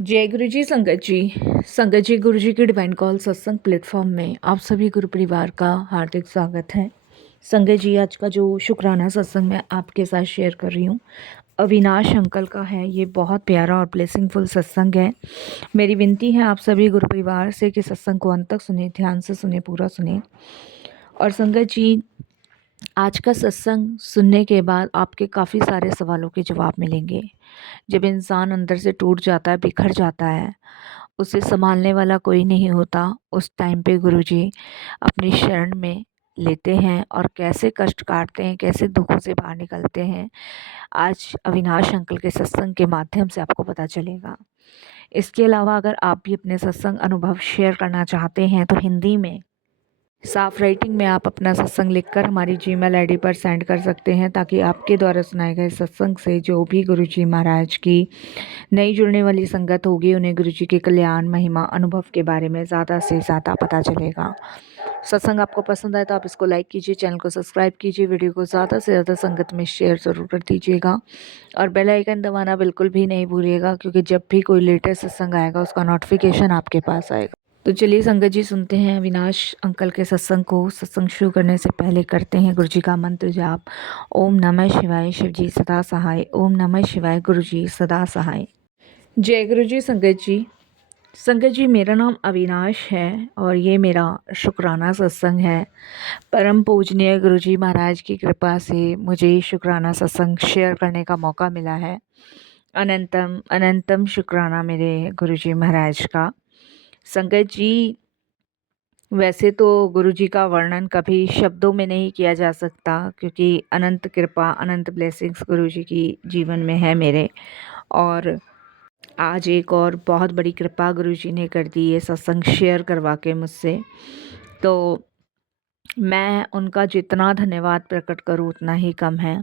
जय गुरु जी संगत जी। संगत जी, गुरु जी की डिवाइन कॉल सत्संग प्लेटफॉर्म में आप सभी गुरु परिवार का हार्दिक स्वागत है। संगत जी, आज का जो शुक्राना सत्संग मैं आपके साथ शेयर कर रही हूँ, अविनाश अंकल का है। ये बहुत प्यारा और ब्लेसिंगफुल सत्संग है। मेरी विनती है आप सभी गुरु परिवार से कि सत्संग को अंत तक सुने, ध्यान से सुने, पूरा सुने। और संगत जी, आज का सत्संग सुनने के बाद आपके काफ़ी सारे सवालों के जवाब मिलेंगे। जब इंसान अंदर से टूट जाता है, बिखर जाता है, उसे संभालने वाला कोई नहीं होता, उस टाइम पे गुरुजी अपनी शरण में लेते हैं और कैसे कष्ट काटते हैं, कैसे दुखों से बाहर निकलते हैं, आज अविनाश अंकल के सत्संग के माध्यम से आपको पता चलेगा। इसके अलावा अगर आप भी अपने सत्संग अनुभव शेयर करना चाहते हैं तो हिंदी में साफ राइटिंग में आप अपना सत्संग लिखकर हमारी जीमेल आईडी पर सेंड कर सकते हैं, ताकि आपके द्वारा सुनाए गए सत्संग से जो भी गुरुजी महाराज की नई जुड़ने वाली संगत होगी, उन्हें गुरुजी के कल्याण, महिमा, अनुभव के बारे में ज़्यादा से ज़्यादा पता चलेगा। सत्संग आपको पसंद आए तो आप इसको लाइक कीजिए, चैनल को सब्सक्राइब कीजिए, वीडियो को ज़्यादा से ज़्यादा संगत में शेयर ज़रूर कर दीजिएगा और बेल आइकन दबाना बिल्कुल भी नहीं भूलिएगा, क्योंकि जब भी कोई लेटेस्ट सत्संग आएगा उसका नोटिफिकेशन आपके पास आएगा। तो चलिए संगत जी, सुनते हैं अविनाश अंकल के सत्संग को। सत्संग शुरू करने से पहले करते हैं गुरु जी का मंत्र जाप। ओम नमः शिवाय, शिव जी सदा सहाय। ओम नमः शिवाय, गुरु जी सदा सहाय। जय गुरु जी संगत जी। संगत जी, मेरा नाम अविनाश है और ये मेरा शुक्राना सत्संग है। परम पूजनीय गुरु जी महाराज की कृपा से मुझे शुक्राना सत्संग शेयर करने का मौका मिला है। अनंतम अनंतम शुक्राना मेरे गुरु जी महाराज का। संगत जी, वैसे तो गुरु जी का वर्णन कभी शब्दों में नहीं किया जा सकता, क्योंकि अनंत कृपा, अनंत ब्लेसिंग्स गुरु जी की जीवन में है मेरे। और आज एक और बहुत बड़ी कृपा गुरु जी ने कर दी है सत्संग शेयर करवा के मुझसे। तो मैं उनका जितना धन्यवाद प्रकट करूँ उतना ही कम है।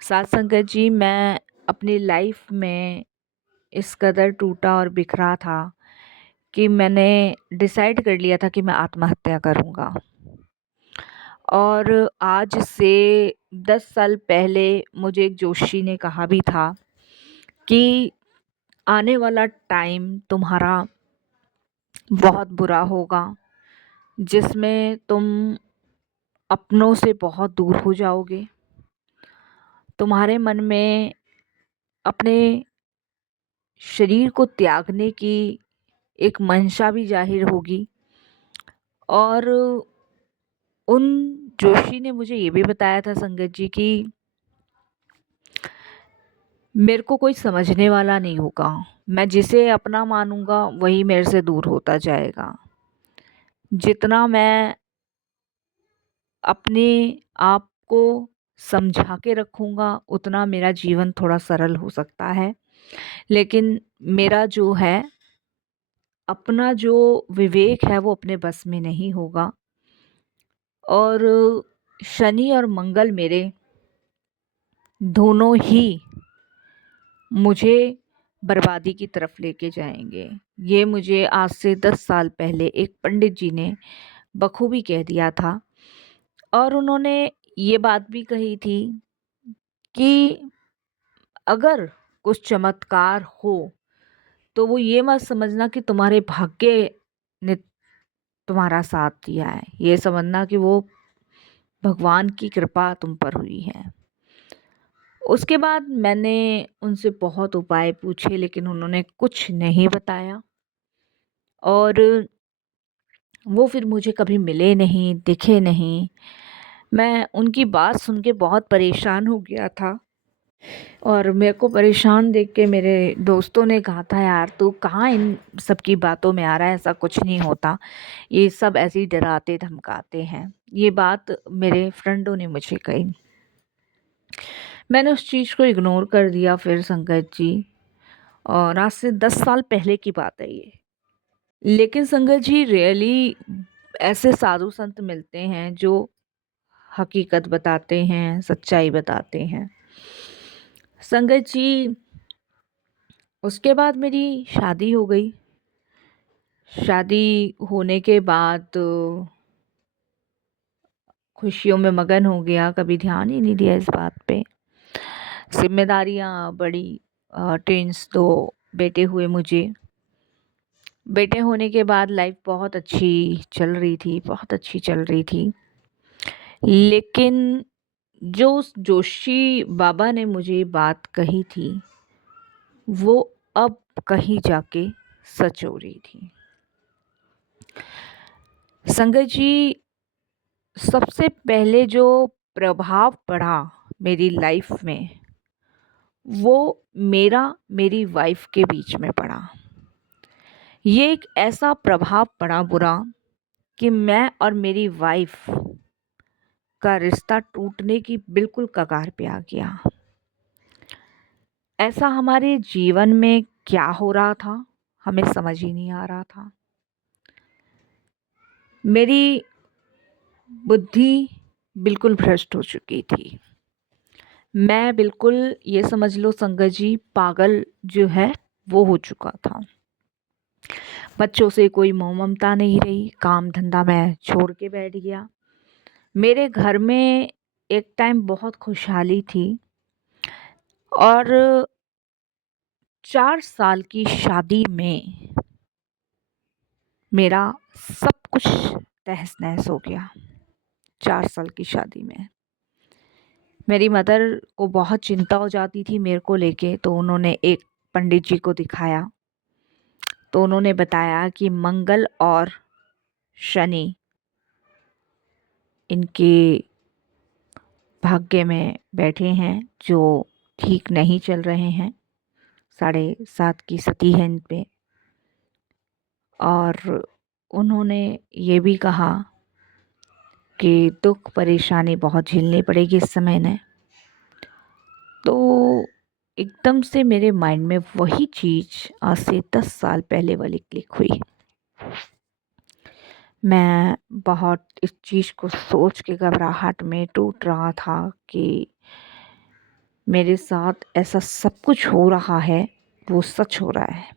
साथ संगत जी, मैं अपनी लाइफ में इस कदर टूटा और बिखरा था कि मैंने डिसाइड कर लिया था कि मैं आत्महत्या करूँगा। और आज से 10 साल पहले मुझे एक जोशी ने कहा भी था कि आने वाला टाइम तुम्हारा बहुत बुरा होगा, जिसमें तुम अपनों से बहुत दूर हो जाओगे। तुम्हारे मन में अपने शरीर को त्यागने की एक मंशा भी जाहिर होगी। और उन जोशी ने मुझे ये भी बताया था संगत जी कि मेरे को कोई समझने वाला नहीं होगा। मैं जिसे अपना मानूंगा वही मेरे से दूर होता जाएगा। जितना मैं अपने आप को समझा के रखूंगा उतना मेरा जीवन थोड़ा सरल हो सकता है, लेकिन मेरा जो है अपना जो विवेक है वो अपने बस में नहीं होगा। और शनि और मंगल मेरे दोनों ही मुझे बर्बादी की तरफ लेके जाएंगे। ये मुझे आज से 10 साल पहले एक पंडित जी ने बखूबी कह दिया था। और उन्होंने ये बात भी कही थी कि अगर कुछ चमत्कार हो तो वो ये मत समझना कि तुम्हारे भाग्य ने तुम्हारा साथ दिया है, ये समझना कि वो भगवान की कृपा तुम पर हुई है। उसके बाद मैंने उनसे बहुत उपाय पूछे, लेकिन उन्होंने कुछ नहीं बताया। और वो फिर मुझे कभी मिले नहीं, दिखे नहीं। मैं उनकी बात सुन के बहुत परेशान हो गया था। और मेरे को परेशान देख के मेरे दोस्तों ने कहा था, यार तू कहाँ इन सब की बातों में आ रहा है, ऐसा कुछ नहीं होता, ये सब ऐसे ही डराते धमकाते हैं। ये बात मेरे फ्रेंडों ने मुझे कही। मैंने उस चीज़ को इग्नोर कर दिया फिर संगत जी। और आज से 10 साल पहले की बात है ये। लेकिन संगत जी, रियली ऐसे साधु संत मिलते हैं जो हकीकत बताते हैं, सच्चाई बताते हैं। संगत जी, उसके बाद मेरी शादी हो गई। शादी होने के बाद खुशियों में मगन हो गया, कभी ध्यान ही नहीं दिया इस बात पे। जिम्मेदारियाँ बड़ी, ट्विंस 2 बेटे हुए मुझे। बेटे होने के बाद लाइफ बहुत अच्छी चल रही थी, बहुत अच्छी चल रही थी। लेकिन जो उस जोशी बाबा ने मुझे बात कही थी, वो अब कहीं जाके सच हो रही थी। संगत जी, सबसे पहले जो प्रभाव पड़ा मेरी लाइफ में, वो मेरी वाइफ के बीच में पड़ा। ये एक ऐसा प्रभाव पड़ा बुरा कि मैं और मेरी वाइफ का रिश्ता टूटने की बिल्कुल कगार पे आ गया। ऐसा हमारे जीवन में क्या हो रहा था, हमें समझ ही नहीं आ रहा था। मेरी बुद्धि बिल्कुल भ्रष्ट हो चुकी थी। मैं बिल्कुल, ये समझ लो संगत जी, पागल जो है वो हो चुका था। बच्चों से कोई मोह ममता नहीं रही, काम धंधा मैं छोड़ के बैठ गया। मेरे घर में एक टाइम बहुत खुशहाली थी और 4 साल की शादी में मेरा सब कुछ तहस नहस हो गया। 4 साल की शादी में मेरी मदर को बहुत चिंता हो जाती थी मेरे को लेके, तो उन्होंने एक पंडित जी को दिखाया। तो उन्होंने बताया कि मंगल और शनि इनके भाग्य में बैठे हैं, जो ठीक नहीं चल रहे हैं। 7.5 की सती है इन पे। और उन्होंने ये भी कहा कि दुख परेशानी बहुत झेलनी पड़ेगी इस समय ने। तो एकदम से मेरे माइंड में वही चीज़ आज से 10 साल पहले वाली क्लिक हुई। मैं बहुत इस चीज़ को सोच के घबराहट में टूट रहा था कि मेरे साथ ऐसा सब कुछ हो रहा है, वो सच हो रहा है।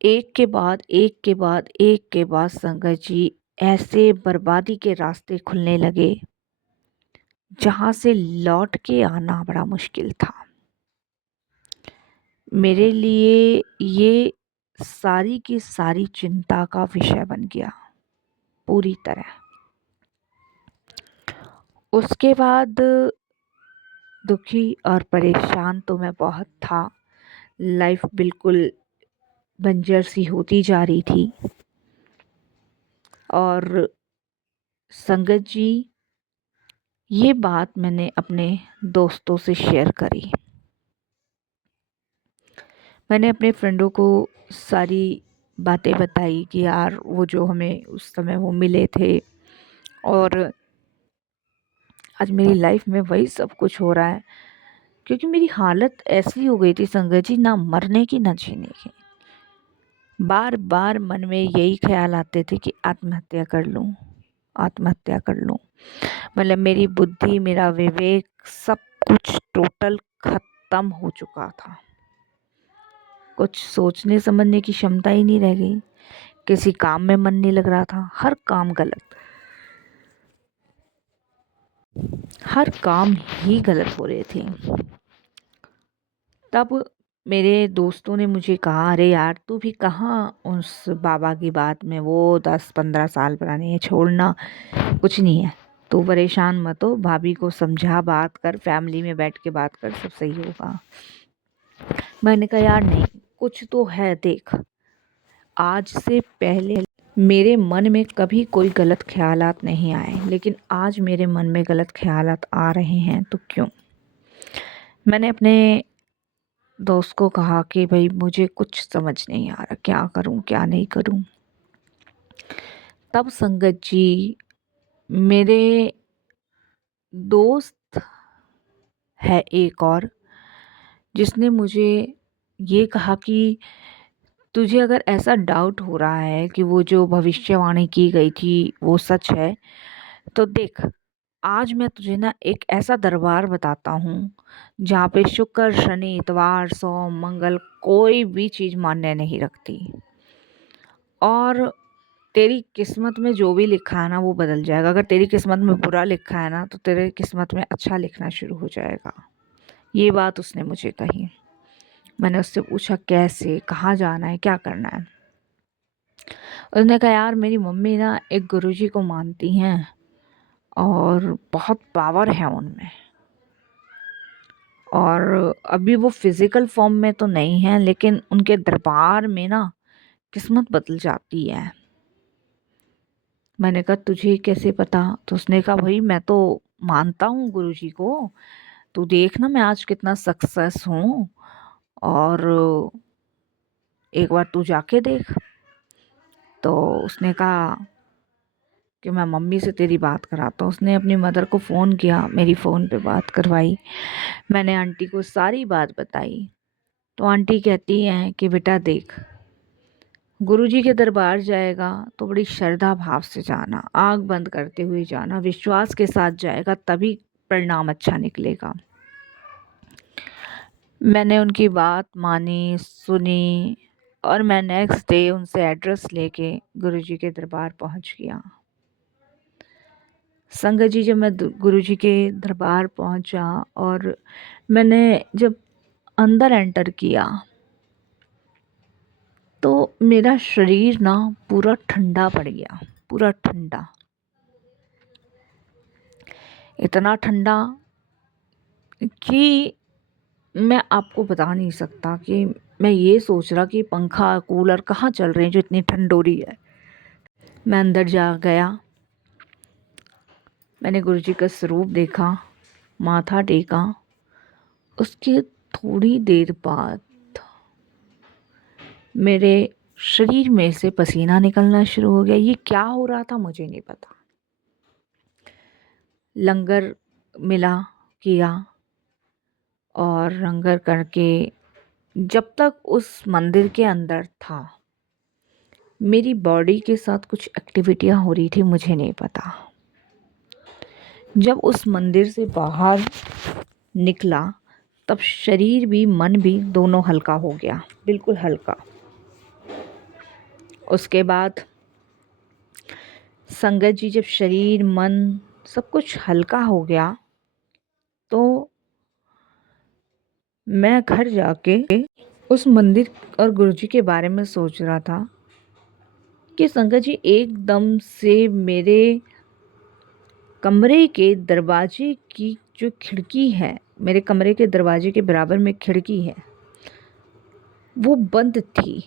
एक के बाद एक के बाद एक के बाद संगत जी, ऐसे बर्बादी के रास्ते खुलने लगे जहाँ से लौट के आना बड़ा मुश्किल था। मेरे लिए ये सारी की सारी चिंता का विषय बन गया पूरी तरह। उसके बाद दुखी और परेशान तो मैं बहुत था। लाइफ बिल्कुल बंजर सी होती जा रही थी। और संगत जी, ये बात मैंने अपने दोस्तों से शेयर करी। मैंने अपने फ्रेंडों को सारी बातें बताई कि यार वो जो हमें उस समय वो मिले थे, और आज मेरी लाइफ में वही सब कुछ हो रहा है। क्योंकि मेरी हालत ऐसी हो गई थी संगत जी, ना मरने की ना जीने की। बार बार मन में यही ख्याल आते थे कि आत्महत्या कर लूं, आत्महत्या कर लूं। मतलब मेरी बुद्धि, मेरा विवेक, सब कुछ टोटल खत्म हो चुका था। कुछ सोचने समझने की क्षमता ही नहीं रह गई। किसी काम में मन नहीं लग रहा था, हर काम गलत, हर काम ही गलत हो रहे थे। तब मेरे दोस्तों ने मुझे कहा, अरे यार तू भी कहाँ उस बाबा की बात में, वो 10-15 साल पुरानी है, छोड़ना, कुछ नहीं है, तू परेशान मत हो, भाभी को समझा, बात कर, फैमिली में बैठ के बात कर, सब सही होगा। मैंने कहा यार नहीं, कुछ तो है, देख आज से पहले मेरे मन में कभी कोई गलत ख्यालात नहीं आए, लेकिन आज मेरे मन में गलत ख्यालात आ रहे हैं, तो क्यों? मैंने अपने दोस्त को कहा कि भाई मुझे कुछ समझ नहीं आ रहा, क्या करूं क्या नहीं करूं। तब संगत जी, मेरे दोस्त है एक और, जिसने मुझे ये कहा कि तुझे अगर ऐसा डाउट हो रहा है कि वो जो भविष्यवाणी की गई थी वो सच है, तो देख, आज मैं तुझे ना एक ऐसा दरबार बताता हूँ जहाँ पे शुक्र, शनि, इतवार, सोम, मंगल कोई भी चीज़ मान्य नहीं रखती। और तेरी किस्मत में जो भी लिखा है ना वो बदल जाएगा। अगर तेरी किस्मत में बुरा लिखा है ना, तो तेरे किस्मत में अच्छा लिखना शुरू हो जाएगा। ये बात उसने मुझे कही। मैंने उससे पूछा कैसे, कहाँ जाना है, क्या करना है। उसने कहा यार मेरी मम्मी ना एक गुरुजी को मानती हैं और बहुत पावर है उनमें, और अभी वो फिज़िकल फॉर्म में तो नहीं है लेकिन उनके दरबार में ना किस्मत बदल जाती है। मैंने कहा तुझे कैसे पता? तो उसने कहा भाई मैं तो मानता हूँ गुरुजी को, तू देख ना मैं आज कितना सक्सेस हूँ, और एक बार तू जाके देख। तो उसने कहा कि मैं मम्मी से तेरी बात कराता हूँ। उसने अपनी मदर को फ़ोन किया, मेरी फ़ोन पे बात करवाई। मैंने आंटी को सारी बात बताई। तो आंटी कहती हैं कि बेटा देख, गुरुजी के दरबार जाएगा तो बड़ी श्रद्धा भाव से जाना, आँख बंद करते हुए जाना, विश्वास के साथ जाएगा तभी परिणाम अच्छा निकलेगा। मैंने उनकी बात मानी, सुनी, और मैं नेक्स्ट डे उनसे एड्रेस लेके गुरुजी के दरबार पहुंच गया। संगत जी, जब मैं गुरुजी के दरबार पहुंचा और मैंने जब अंदर एंटर किया तो मेरा शरीर ना पूरा ठंडा पड़ गया, पूरा ठंडा, इतना ठंडा कि मैं आपको बता नहीं सकता। कि मैं ये सोच रहा कि पंखा कूलर कहाँ चल रहे हैं जो इतनी ठंड हो रही है। मैं अंदर जा गया, मैंने गुरुजी का स्वरूप देखा, माथा टेका। उसके थोड़ी देर बाद मेरे शरीर में से पसीना निकलना शुरू हो गया। ये क्या हो रहा था मुझे नहीं पता। लंगर मिला, किया, और लंगर करके जब तक उस मंदिर के अंदर था मेरी बॉडी के साथ कुछ एक्टिविटियां हो रही थी, मुझे नहीं पता। जब उस मंदिर से बाहर निकला तब शरीर भी मन भी दोनों हल्का हो गया, बिल्कुल हल्का। उसके बाद संगत जी, जब शरीर मन सब कुछ हल्का हो गया तो मैं घर जाके उस मंदिर और गुरुजी के बारे में सोच रहा था कि संगत जी एकदम से मेरे कमरे के दरवाजे की जो खिड़की है, मेरे कमरे के दरवाजे के बराबर में खिड़की है, वो बंद थी।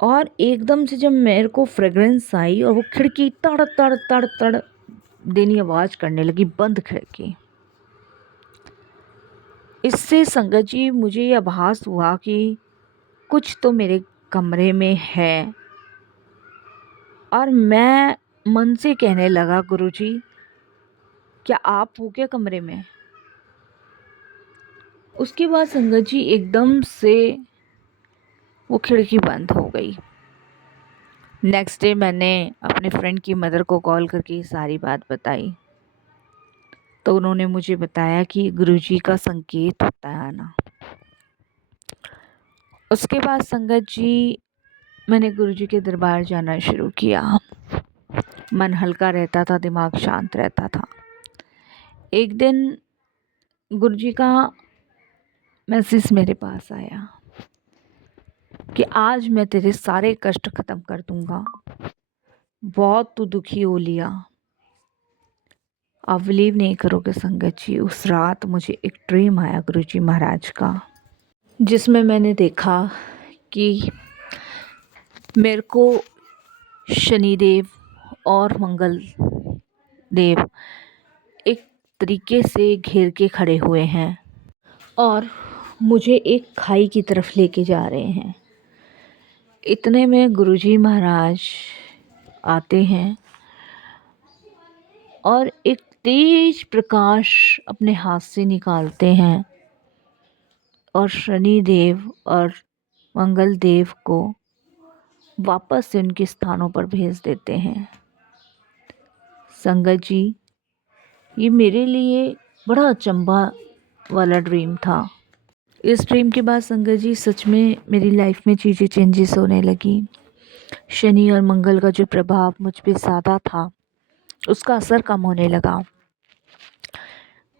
और एकदम से जब मेरे को फ्रेगरेंस आई और वो खिड़की तड़ तड़ तड़ तड़ देनी आवाज़ करने लगी, बंद खिड़की। इससे संगत जी मुझे ये आभास हुआ कि कुछ तो मेरे कमरे में है। और मैं मन से कहने लगा, गुरुजी क्या आप हो क्या कमरे में? उसके बाद संगत जी एकदम से वो खिड़की बंद हो गई। नेक्स्ट डे मैंने अपने फ्रेंड की मदर को कॉल करके सारी बात बताई तो उन्होंने मुझे बताया कि गुरुजी का संकेत होता है आना। उसके बाद संगत जी मैंने गुरुजी के दरबार जाना शुरू किया। मन हल्का रहता था, दिमाग शांत रहता था। एक दिन गुरुजी का मैसेज मेरे पास आया कि आज मैं तेरे सारे कष्ट ख़त्म कर दूंगा, बहुत तू दुखी हो लिया। आप बिलीव नहीं करोगे संगत जी, उस रात मुझे एक ड्रीम आया गुरुजी महाराज का, जिसमें मैंने देखा कि मेरे को शनिदेव और मंगल देव एक तरीके से घेर के खड़े हुए हैं और मुझे एक खाई की तरफ लेके जा रहे हैं। इतने में गुरुजी महाराज आते हैं और एक तेज प्रकाश अपने हाथ से निकालते हैं और शनि देव और मंगल देव को वापस से उनके स्थानों पर भेज देते हैं। संगत जी, ये मेरे लिए बड़ा अचंभा वाला ड्रीम था। इस ड्रीम के बाद संगत जी सच में मेरी लाइफ में चीज़ें चेंजेस होने लगी। शनि और मंगल का जो प्रभाव मुझ पे ज़्यादा था उसका असर कम होने लगा।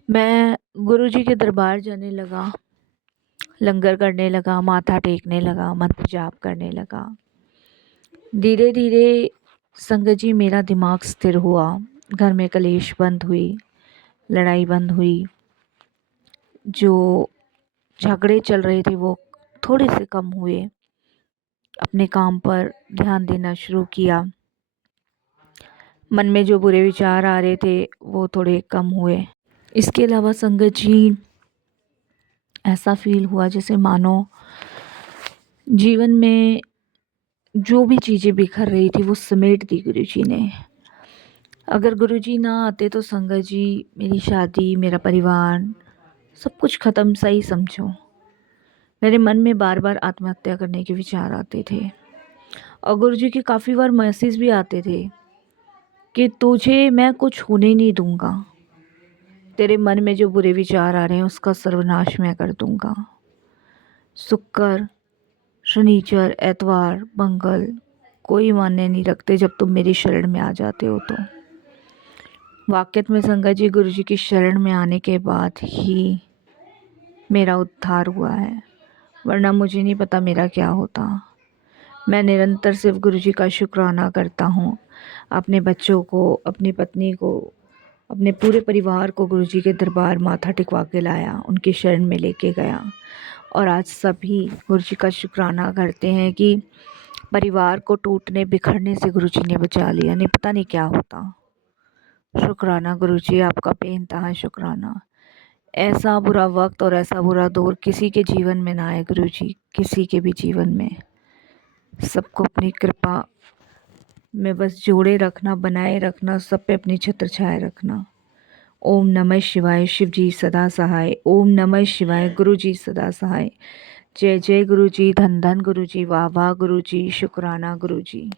मैं गुरुजी के दरबार जाने लगा, लंगर करने लगा, माथा टेकने लगा, मंत्र जाप करने लगा। धीरे धीरे संगत जी मेरा दिमाग स्थिर हुआ, घर में कलेश बंद हुई, लड़ाई बंद हुई, जो झगड़े चल रहे थे वो थोड़े से कम हुए, अपने काम पर ध्यान देना शुरू किया। मन में जो बुरे विचार आ रहे थे वो थोड़े कम हुए। इसके अलावा संगत जी ऐसा फील हुआ जैसे मानो जीवन में जो भी चीज़ें बिखर रही थी वो समेट दी गुरुजी ने। अगर गुरुजी ना आते तो संगत जी मेरी शादी, मेरा परिवार सब कुछ ख़त्म सा ही समझो। मेरे मन में बार बार आत्महत्या करने के विचार आते थे और गुरुजी के काफ़ी बार मैसेज भी आते थे कि तुझे मैं कुछ होने नहीं दूंगा, तेरे मन में जो बुरे विचार आ रहे हैं उसका सर्वनाश मैं कर दूंगा। शुक्र, शनिचर, एतवार, मंगल कोई मान्य नहीं रखते जब तुम मेरी शरण में आ जाते हो तो। वाक़ई में संगत जी गुरुजी की शरण में आने के बाद ही मेरा उद्धार हुआ है, वरना मुझे नहीं पता मेरा क्या होता। मैं निरंतर सिर्फ गुरुजी का शुक्राना करता हूँ। अपने बच्चों को, अपनी पत्नी को, अपने पूरे परिवार को गुरुजी के दरबार माथा टिकवा के लाया, उनकी शरण में लेके गया और आज सभी गुरुजी का शुक्राना करते हैं कि परिवार को टूटने बिखरने से गुरुजी ने बचा लिया, नहीं पता नहीं क्या होता। शुक्राना गुरुजी, आपका बेइंतहा शुक्राना। ऐसा बुरा वक्त और ऐसा बुरा दौर किसी के जीवन में ना आए गुरुजी, किसी के भी जीवन में। सबको अपनी कृपा में बस जोड़े रखना, बनाए रखना, सब पे अपनी छत्र छाया रखना। ओम नमः शिवाय, शिव जी सदा सहाय। ओम नमः शिवाय, गुरु जी सदा सहाय। जय जय गुरु जी, धन धन गुरु जी, वाह वाह गुरु जी, शुक्राना गुरु जी।